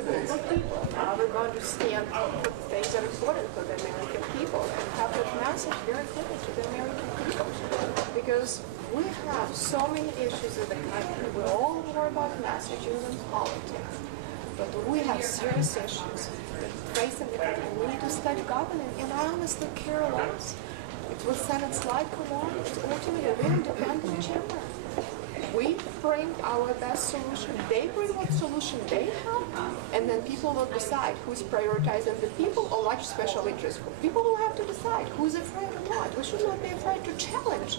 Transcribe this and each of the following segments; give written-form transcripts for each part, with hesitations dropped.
the group of people. We're going to stand up for things that are important for the American people and have that message very clear to the American people. Because we have so many issues in the country. We all worry about messages and politics. But we have serious issues that face in the country. We need to start governing, and I honestly care less. It was Senate's like law. It's ultimately an independent chamber. We bring our best solution, they bring what solution they have, and then people will decide who's prioritizing the people or large special interest group. People will have to decide who's afraid or not. We should not be afraid to challenge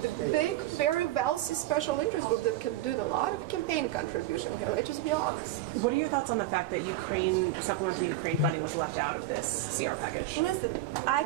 the big, very wealthy special interest group that can do a lot of campaign contribution here. Let's just be honest. What are your thoughts on the fact that supplemental Ukraine funding was left out of this CR package? Listen, I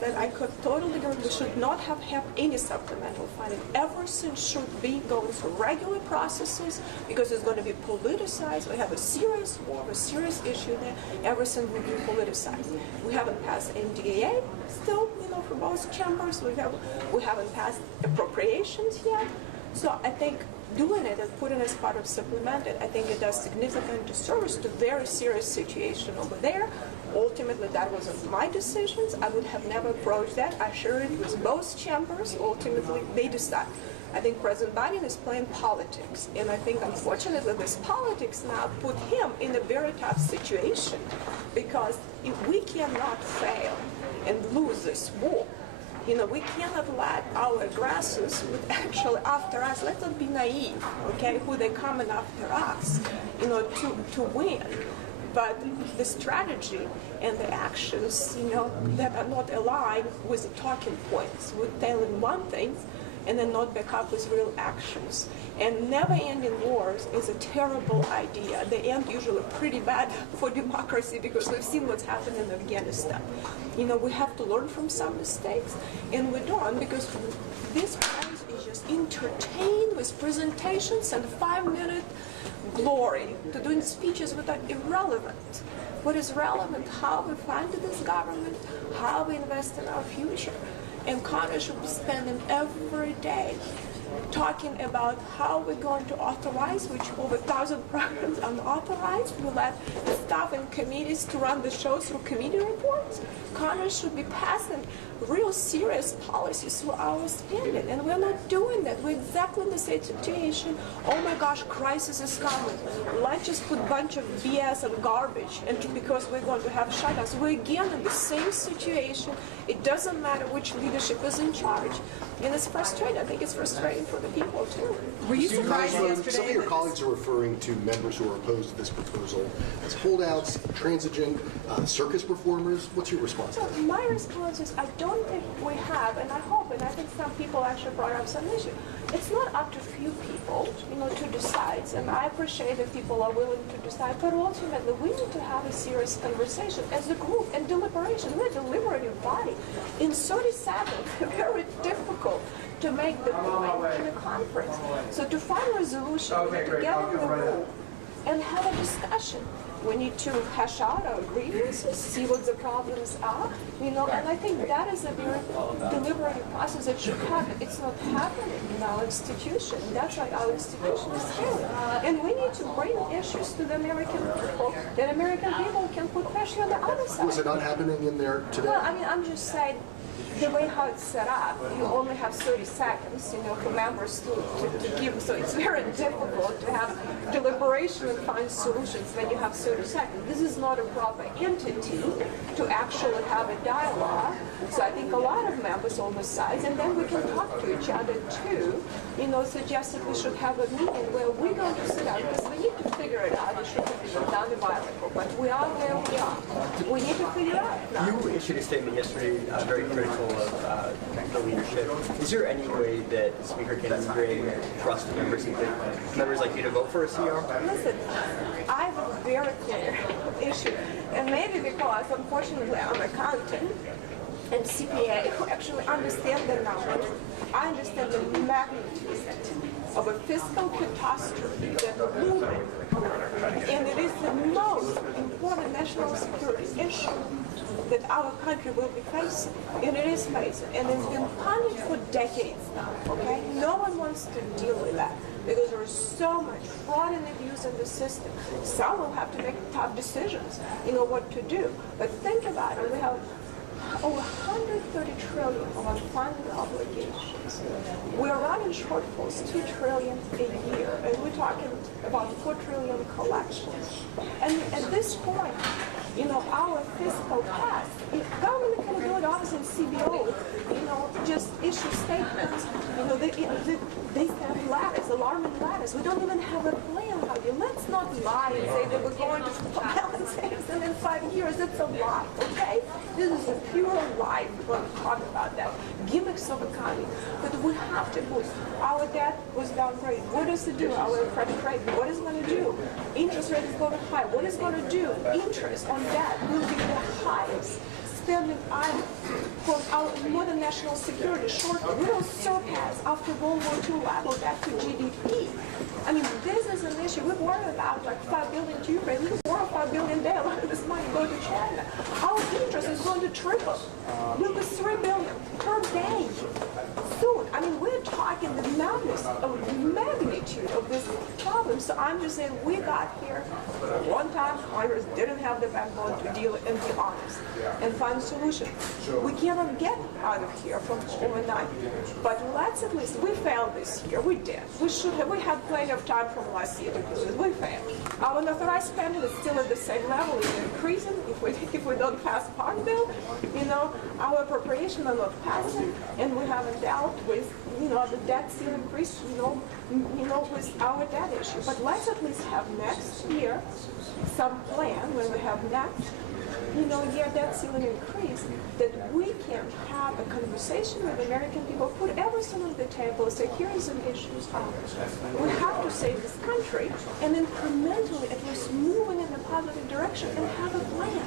said I could totally agree. We should not have any supplemental funding. Everything should be going through regular processes because it's going to be politicized. We have a serious war, a serious issue there. Everything will be politicized. We haven't passed NDAA still, for both chambers. We haven't passed appropriations yet. So I think doing it and putting it as part of supplemented, I think it does significant disservice to very serious situation over there. Ultimately, that wasn't my decisions. I would have never approached that. I shared it with both chambers. Ultimately, they decide. I think President Biden is playing politics, and I think unfortunately this politics now put him in a very tough situation, because if we cannot fail and lose this war, we cannot let our aggressors actually after us, let's not be naive, okay, who they coming after us, to win. But the strategy and the actions, that are not aligned with the talking points, with telling one thing and then not back up with real actions. And never-ending wars is a terrible idea. They end usually pretty bad for democracy because we've seen what's happened in Afghanistan. We have to learn from some mistakes, and we don't, because this place is just entertained with presentations and 5-minute glory to doing speeches that are irrelevant. What is relevant? How we fund this government, how we invest in our future. And Congress should be spending every day talking about how we're going to authorize, which over 1,000 programs unauthorized. We let staff and committees to run the show through committee reports. Congress should be passing real serious policies through our spending, and we're not doing that. We're exactly in the same situation. Oh my gosh, crisis is coming. Let's just put a bunch of BS and garbage, and because we're going to have shutdowns, we're again in the same situation. It doesn't matter which leadership is in charge. And it's frustrating. I think it's frustrating for the people, too. Were you surprised yesterday? Some of your colleagues are referring to members who are opposed to this proposal as holdouts, transigent, circus performers. What's your response to that? My response is I don't think we have, and I hope, and I think some people actually brought up some issue. It's not up to few people, to decide, and I appreciate that people are willing to decide, but ultimately we need to have a serious conversation as a group and deliberation. We're a deliberative body. In 30 seconds, very difficult to make the point in a conference. So to find a resolution, to get in the room and have a discussion. We need to hash out our grievances, see what the problems are, and I think that is a very deliberative process that should happen. It's not happening in our institution. That's why our institution is failing. And we need to bring issues to the American people that American people can put pressure on the other side. Was it not happening in there today? Well, I'm just saying, the way how it's set up, you only have 30 seconds, for members to give. So it's very difficult to have deliberation and find solutions when you have 30 seconds. This is not a proper entity to actually have a dialogue. So I think a lot of members on the sides, and then we can talk to each other too, suggested we should have a meeting where we're going to sit down, because we need to figure it out. It shouldn't be done violently, but we are where we are. We need to figure it out now. You issued a statement yesterday, very critical of the leadership. Is there any way that the Speaker can bring trust to members like you to vote for a CR? Listen, I have a very clear issue, and maybe because, unfortunately, I'm an accountant and CPA who actually understand the numbers. I understand the magnitude of a fiscal catastrophe that we're looming, and it is the most important national security issue that our country will be facing, and it is facing, and it's been punished for decades now, okay? No one wants to deal with that. because there is so much fraud and abuse in the system. Some will have to make tough decisions, what to do. But think about it, we have over 130 trillion of unfunded obligations. We're running shortfalls 2 trillion a year, and we're talking about 4 trillion collections. And at this point, our fiscal past, Government Accountability Office and CBO, just issue statements. They send letters, alarming letters. We don't even have a plan how to. Let's not lie and say that we're going to balance things and in 5 years. It's a lie, okay? This is a pure lie. We're going to talk about that. Gimmicks of economy. But we have to boost. Our debt was downgraded. What does it do? Our credit rate, what is it going to do? Interest rate is going to high. What is it going to do? Interest on debt will be the highest spending item for our modern national security. Short, we will surpass after World War II level back to GDP. I mean, this is an issue. We worry about like 5 billion to Ukraine. We borrow 5 billion there. A lot of this money go to China. Our interest is going to triple. We'll be 3 billion per day soon. I mean, we're talking the magnitude of this problem. So I'm just saying we got here one time. Congress didn't have the backbone to deal and be honest and find a solution. We cannot get out of here from overnight. But let's at least, we failed this year. We did. We should have. We had plenty of time from last year to do this. We failed. Our unauthorized spending is still at the same level. It's increasing. If we don't pass Farm Bill, our appropriations are not passing, and we haven't dealt with, the debt still increase, with our debt issue. But let's at least have next year some plan when we have next year debt ceiling increase, that we can have a conversation with American people, put everything on the table, say here is an issue. We have to save this country, and incrementally at least moving in a positive direction and have a plan.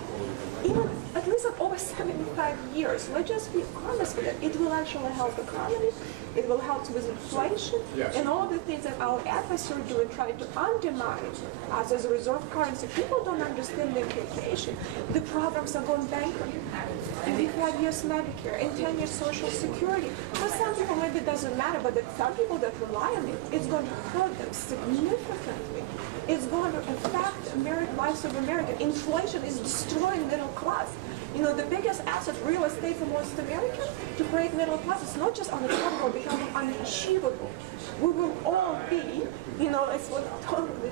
Even at least over 75 years, let's just be honest with it. It will actually help the economy. It will help with inflation and all the things that our adversaries do and try to undermine us as a reserve currency. People don't understand the implication. The programs are going bankrupt. In 5 years Medicare, in 10 years Social Security. For some people maybe it doesn't matter, but some people that rely on it, it's going to hurt them significantly. It's going to affect lives of Americans. Inflation is destroying middle class. The biggest asset, real estate for most Americans, to create middle class, it's not just unattainable, becoming unachievable. We will all be, it's what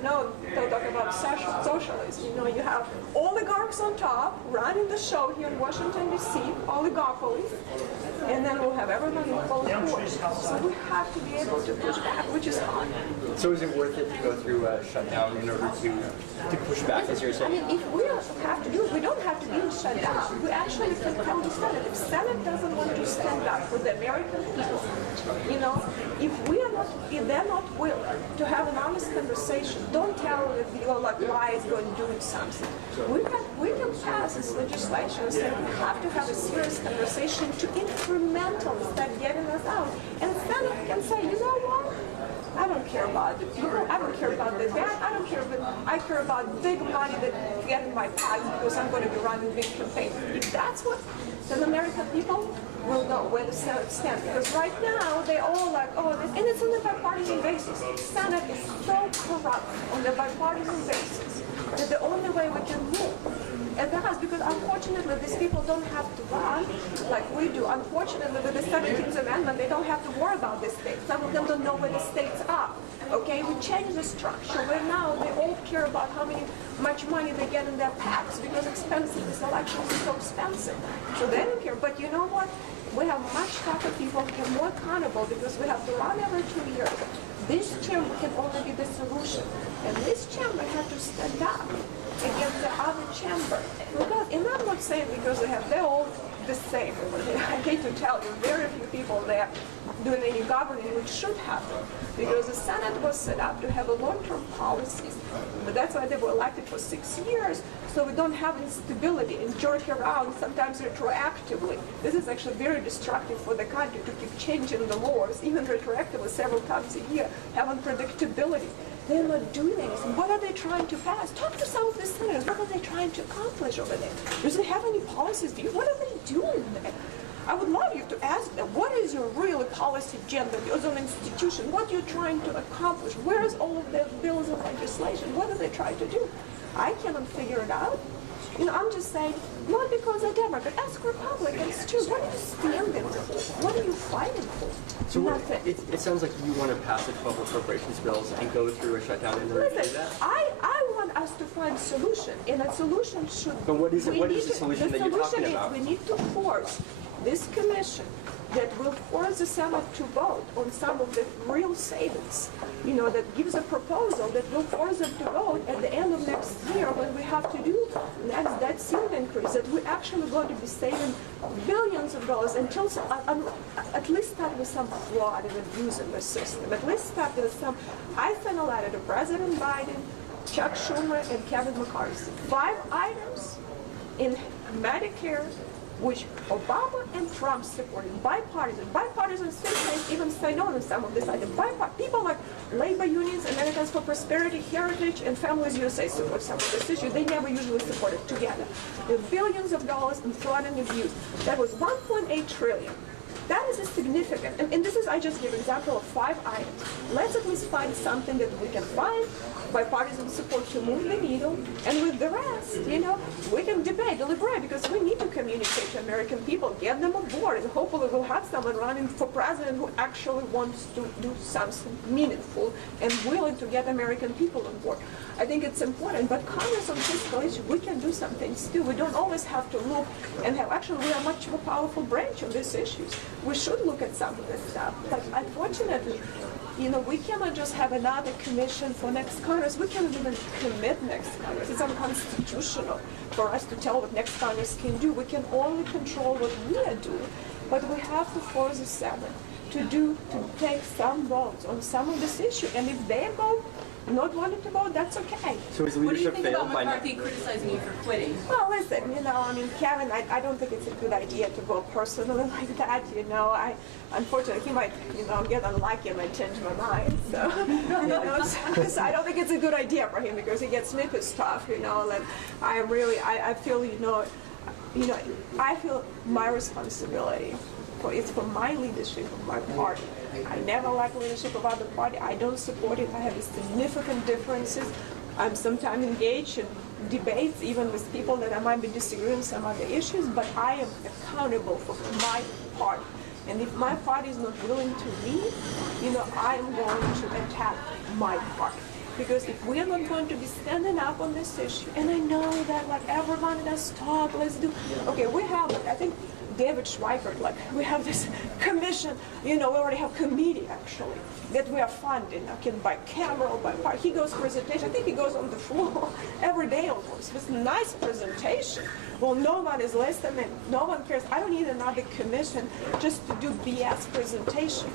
they'll talk about socialism. You have oligarchs on top running the show here in Washington, D.C., oligopolies, and then we'll have everybody full court. So we have to be able to push back, which is hard. So is it worth it to go through a shutdown in order to push back, as you're saying? I mean, if we have to do it, we don't have to be shut down. We actually can come to Senate. If Senate doesn't want to stand up for the American people, if they're not willing to have an honest conversation, don't tell them that you're like lies going doing something. We can pass this legislation and say we have to have a serious conversation to incrementally start getting us out. And Senate can say, you know what? I don't care about the people. I don't care about the debt. I don't care about. I care about big money that get in my pocket because I'm going to be running big campaigns. If that's what, then American people will know where the Senate stands. Because right now they all like, and it's on a bipartisan basis. Senate is so corrupt on the bipartisan basis that the only way we can move. And because unfortunately these people don't have to run like we do. Unfortunately with the 17th Amendment they don't have to worry about the states. Some of them don't know where the states are. Okay, we changed the structure where now they all care about how much money they get in their packs because expensive. This election is so expensive. So they don't care. But you know what? We have much tougher people who are more accountable because we have to run every 2 years. This chamber can only be the solution. And this chamber has to stand up against the other chamber. Because, and I'm not saying because they're all the same. I hate to tell you, very few people there doing any governing, which should happen. Because the Senate was set up to have a long-term policies. But that's why they were elected for 6 years. So we don't have instability and jerk around sometimes retroactively. This is actually very destructive for the country to keep changing the laws, even retroactively several times a year, having predictability. They're not doing anything. What are they trying to pass? Talk to some of the senators. What are they trying to accomplish over there? Do they have any policies? What are they doing there? I would love you to ask them, what is your real policy agenda as an institution? What you're trying to accomplish? Where's all of the bills and legislation? What do they try to do? I cannot figure it out. You know, I'm just saying, not because they're Democrat. Ask Republicans too. What are you standing for? What are you fighting for? So it sounds like you want to pass the 12 appropriations bills and go through a shutdown in order to do Listen, that? I want us to find a solution, and a solution should... But what is it? What is the solution that you're talking The about? solution is we need to force this commission that will force the Senate to vote on some of the real savings, you know, that gives a proposal that will force them to vote at the end of next year when we have to do next that seed increase, that we're actually going to be saving billions of dollars until at least start with some fraud and abuse in the system. At least start with some... I sent a letter to President Biden, Chuck Schumer, and Kevin McCarthy. 5 items in Medicare which Obama and Trump supported, bipartisan. Bipartisan states even say no on some of this items. People like labor unions, Americans for Prosperity, Heritage, and Families USA support some of this issue. They never usually support it together. There are billions of dollars in fraud and abuse. That was $1.8 trillion. That is a significant, and this is, I just give an example of 5 items. Let's at least find something that we can find bipartisan support to move the needle, and with the rest, you know, we can deliberate, because we need to communicate to American people, get them on board, and hopefully we'll have someone running for president who actually wants to do something meaningful and willing to get American people on board. I think it's important, but Congress on fiscal issues, we can do some things too. We don't always have to look and have, actually we are much more powerful branch on these issues. We should look at some of this stuff, but unfortunately, you know, we cannot just have another commission for next Congress. We cannot even commit next Congress. It's unconstitutional for us to tell what next Congress can do. We can only control what we are doing, but we have to force the Senate to take some votes on some of this issue. And if they vote not wanting to vote, that's okay. So is What do you leadership think failed about by not? McCarthy criticizing you for quitting? Well, listen, you know, I mean, Kevin, I don't think it's a good idea to go personally like that, you know. Unfortunately, he might, you know, get unlucky and might change my mind, so, you know, so I don't think it's a good idea for him, because he gets me pissed off, you know, and I feel, you know, I feel my responsibility it's for my leadership of my party. I never like leadership of other party. I don't support it. I have significant differences. I'm sometimes engaged in debates, even with people that I might be disagreeing on some other issues, but I am accountable for my party. And if my party is not willing to lead, you know, I am going to attack my party. Because if we are not going to be standing up on this issue, and I know that like everyone does talk, let's do, okay, we have, I think, David Schweikert, like we have this commission, you know, we already have committee actually that we are funding, okay, by camera, by part. He goes presentation, I think he goes on the floor every day almost with nice presentation. Well, no one is listening, no one cares. I don't need another commission just to do BS presentation.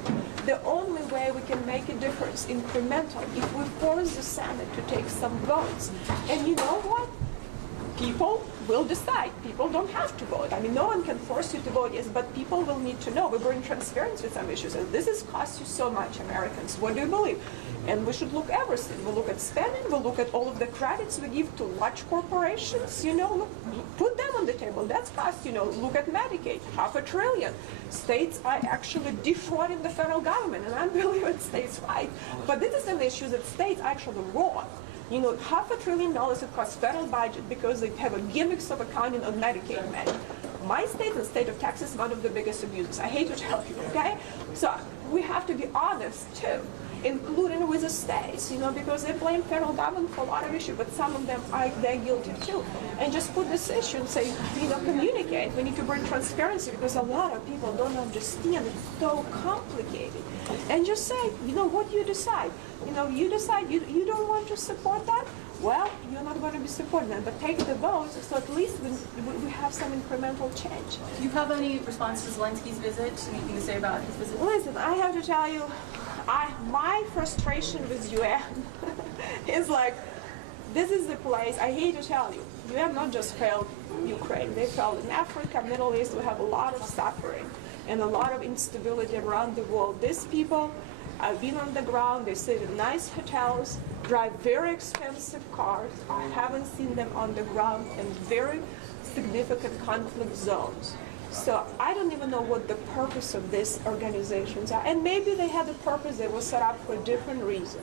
The only way we can make a difference, incremental, if we force the Senate to take some votes. And you know what? People will decide. People don't have to vote. I mean, no one can force you to vote, yes, but people will need to know. We bring transparency to some issues. And this has cost you so much, Americans. What do you believe? And we should look at everything. We'll look at spending. We'll look at all of the credits we give to large corporations. You know, look, put them on the table. That's cost, you know. Look at Medicaid, $500 billion. States are actually defrauding the federal government, and I believe it stays right. But this is an issue that states are actually wrong. You know, $500 billion it costs federal budget because they have a gimmicks of accounting on Medicaid money. My state, the state of Texas, is one of the biggest abusers. I hate to tell you, okay? So we have to be honest too, including with the states, you know, because they blame federal government for a lot of issues, but some of them they're guilty too. And just put this issue and say, you know, communicate. We need to bring transparency because a lot of people don't understand. It's so complicated. And just say, you know, what you decide. You know, you decide you don't want to support that. Well, you're not going to be supporting that, but take the votes so at least we have some incremental change. Do you have any response to Zelensky's visit? Anything to say about his visit? Listen, I have to tell you, my frustration with UN is like, this is the place, I hate to tell you, UN not just failed Ukraine, they failed in Africa, Middle East. We have a lot of suffering and a lot of instability around the world. These people have been on the ground, they sit in nice hotels, drive very expensive cars. I haven't seen them on the ground in very significant conflict zones. So I don't even know what the purpose of these organizations are. And maybe they had a purpose, they were set up for a different reason.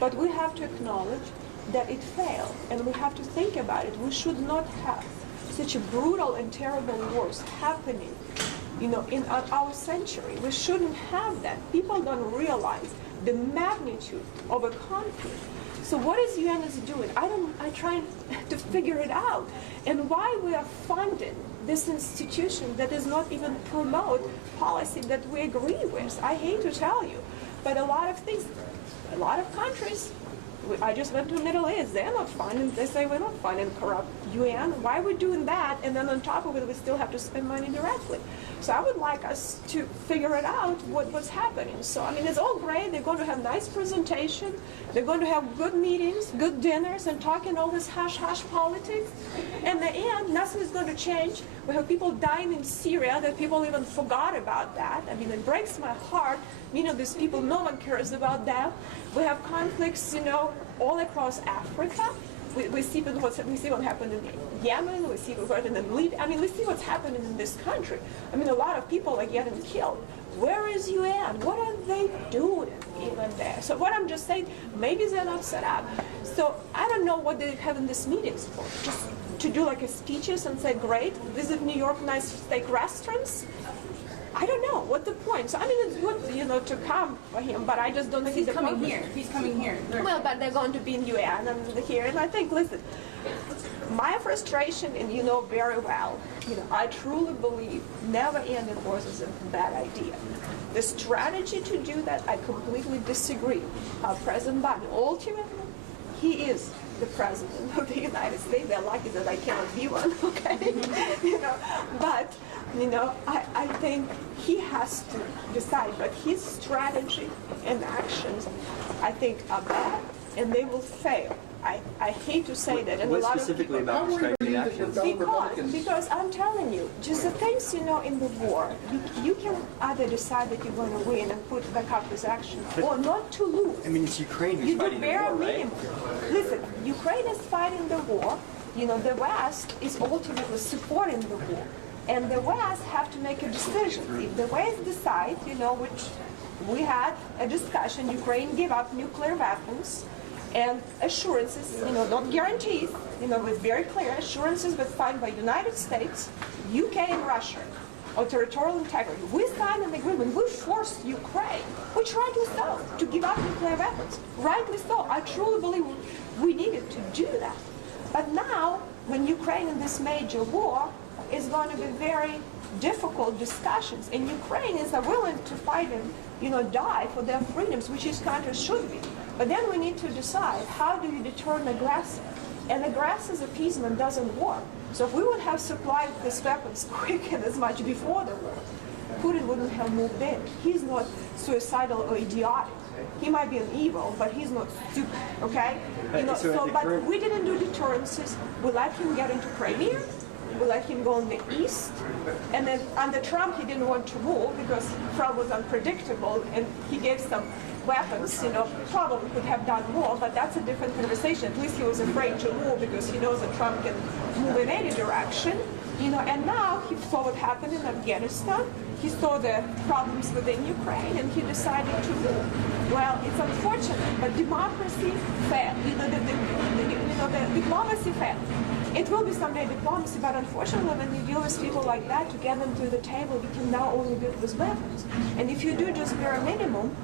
But we have to acknowledge that it failed, and we have to think about it. We should not have such a brutal and terrible wars happening, in our century. We shouldn't have that. People don't realize the magnitude of a conflict. So what is UN is doing? I try to figure it out. And why we are funding this institution that does not even promote policy that we agree with. I hate to tell you, but a lot of things, a lot of countries, I just went to the Middle East, they're not funding, they say we're not funding corrupt UN. Why are we doing that? And then on top of it, we still have to spend money directly. So I would like us to figure it out what's happening. So, I mean, it's all great. They're going to have nice presentation. They're going to have good meetings, good dinners, and talking all this hush-hush politics. In the end, nothing is going to change. We have people dying in Syria that people even forgot about that. I mean, it breaks my heart. These people, no one cares about that. We have conflicts, all across Africa. We see what happened in Yemen, we see what happened in Libya. I mean, we see what's happening in this country. I mean, a lot of people are getting killed. Where is UN? What are they doing even there? So what I'm just saying, maybe they're not set up. So I don't know what they're having these meetings for. Just to do like a speeches and say, great, visit New York nice steak restaurants? I don't know what the point. So I mean, it's good, to come for him, but I just don't see the purpose. He's coming here. Well, but they're going to be in UN and here, and I think, listen, my frustration, and you know very well, I truly believe never-ending wars is a bad idea. The strategy to do that, I completely disagree. President Biden, ultimately, he is the president of the United States. They're lucky that I cannot be one, okay? But I think he has to decide. But his strategy and actions, I think, are bad, and they will fail. I hate to say that. And what a lot specifically of people, about the strategy actions? because I'm telling you, just the things, in the war, you can either decide that you're going to win and put back up this action, or not to lose. I mean, it's Ukraine who's You do fighting the bare war, right? minimum. Listen, Ukraine is fighting the war. The West is ultimately supporting the war. And the West have to make a decision. If the West decide, which we had a discussion, Ukraine gave up nuclear weapons and assurances, not guarantees, with very clear assurances, but signed by United States, UK and Russia on territorial integrity. We signed an agreement. We forced Ukraine, which rightly so, to give up nuclear weapons. Rightly so. I truly believe we needed to do that. But now, when Ukraine in this major war, is going to be very difficult discussions, and Ukrainians are willing to fight and die for their freedoms, which each country should be. But then we need to decide, how do you deter an aggressor? And aggressor's appeasement doesn't work. So if we would have supplied these weapons quick and as much before the war, Putin wouldn't have moved in. He's not suicidal or idiotic. He might be an evil, but he's not stupid, okay? But we didn't do deterrences. We let him get into Crimea. We let him go in the east, and then under Trump he didn't want to move because Trump was unpredictable, and he gave some weapons, probably could have done more, but that's a different conversation. At least he was afraid to move because he knows that Trump can move in any direction, and now he saw what happened in Afghanistan. He saw the problems within Ukraine, and he decided to move. Well, it's unfortunate, but democracy failed. The diplomacy failed. It will be someday diplomacy, but unfortunately, when you deal with people like that, to get them to the table, you can now only do it with weapons. And if you do just bare minimum,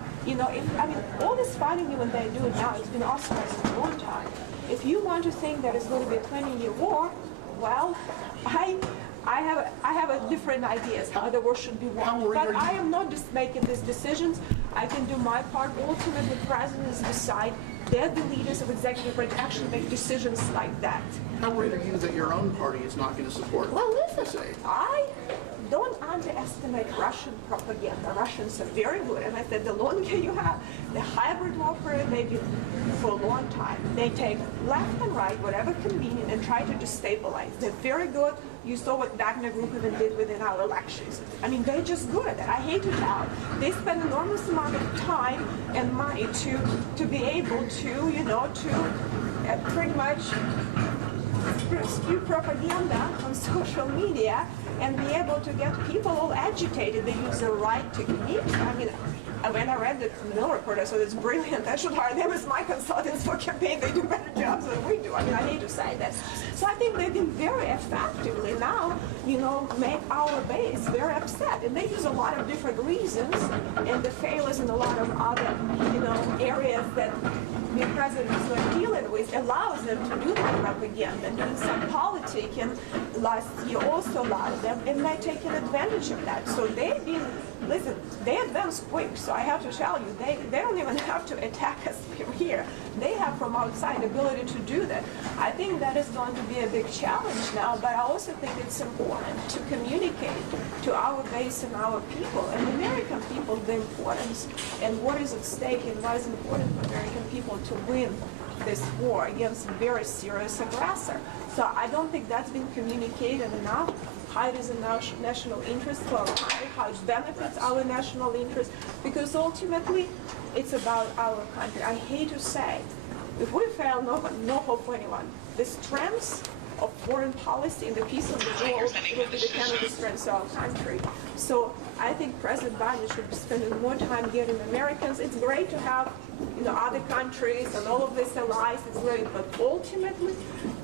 all this fighting even they're doing now, it's been authorized for a long time. If you want to think that it's going to be a 20-year war, well, I have a different ideas how the war should be won. But I am not just making these decisions. I can do my part. Ultimately, presidents decide. They're the leaders of executive branch actually make decisions like that. How worried are you that your own party is not going to support this aid? I don't underestimate Russian propaganda. Russians are very good, and I said the longer you have the hybrid warfare, they do for a long time. They take left and right, whatever convenient, and try to destabilize. They're very good. You saw what Wagner Group even did within our elections. I mean, they're just good at it. I hate to tell. They spend enormous amount of time and money to be able to, to pretty much spew propaganda on social media and be able to get people all agitated. They use their right to eat. I mean, when I read the Mill report, I thought it's brilliant. I should hire them as my consultants for campaign. They do better jobs than we do. I mean, I need to say that. So I think they've been very effectively now, make our base very upset. And they use a lot of different reasons, and the failures in a lot of other, areas that the president is not dealing with allows them to do that propaganda, doing some politic, and last year also allowed them, and they're taking advantage of that. So they've been, listen, they advance quick, so I have to tell you, they don't even have to attack us from here. They have from outside ability to do that. I think that is going to be a big challenge now, but I also think it's important to communicate to our base and our people, and American people, the importance and what is at stake and why it's important for American people to win this war against a very serious aggressor. So I don't think that's been communicated enough. How it is a national interest for our country, how it benefits our national interest, because ultimately it's about our country. I hate to say, if we fail, no hope for anyone. The strengths of foreign policy and the peace of the world will be dependent on the strengths of our country. So I think President Biden should be spending more time getting Americans. It's great to have other countries and all of these allies. It's great, but ultimately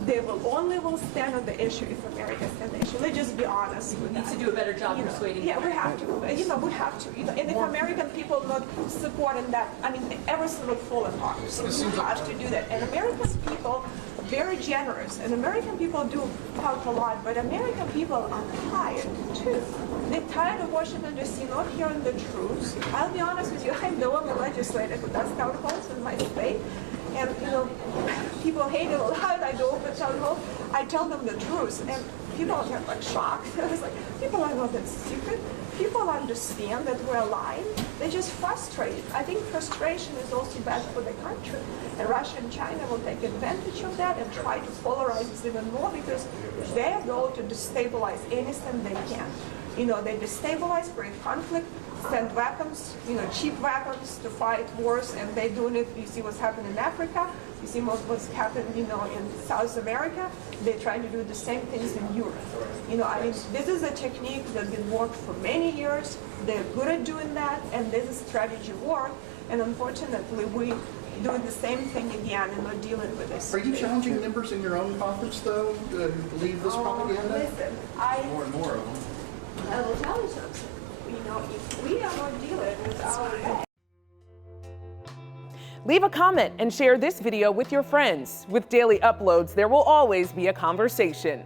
they will stand on the issue if America stands on the issue. Let's just be honest with that. Needs to do a better job persuading. Yeah, we have to. We have to. And if American people not supporting that, I mean, everything will fall apart. So we have to do that. And American people very generous, and American people do help a lot, but American people are tired too. They're tired of Washington D.C. not hearing the truth. I'll be honest with you, I'm the only legislator who does town halls in my state, and people hate it a lot. I do open town hall, I tell them the truth, and people get like shocked. It's like, people are not that stupid. People understand that we're lying. They're just frustrated. I think frustration is also bad for the country. And Russia and China will take advantage of that and try to polarize us even more, because their goal to destabilize anything they can. They destabilize, create conflict, send weapons, cheap weapons to fight wars, and they're doing it. You see what's happening in Africa. You see what's happened, in South America. They're trying to do the same things in Europe. I mean, this is a technique that's been worked for many years. They're good at doing that, and this is strategy work. And unfortunately, we doing the same thing again and not dealing with this. Are you challenging members in your own conference, though, to believe this propaganda? Listen, More and more of them. I will tell you something. If we are not dealing with our base. Leave a comment and share this video with your friends. With daily uploads, there will always be a conversation.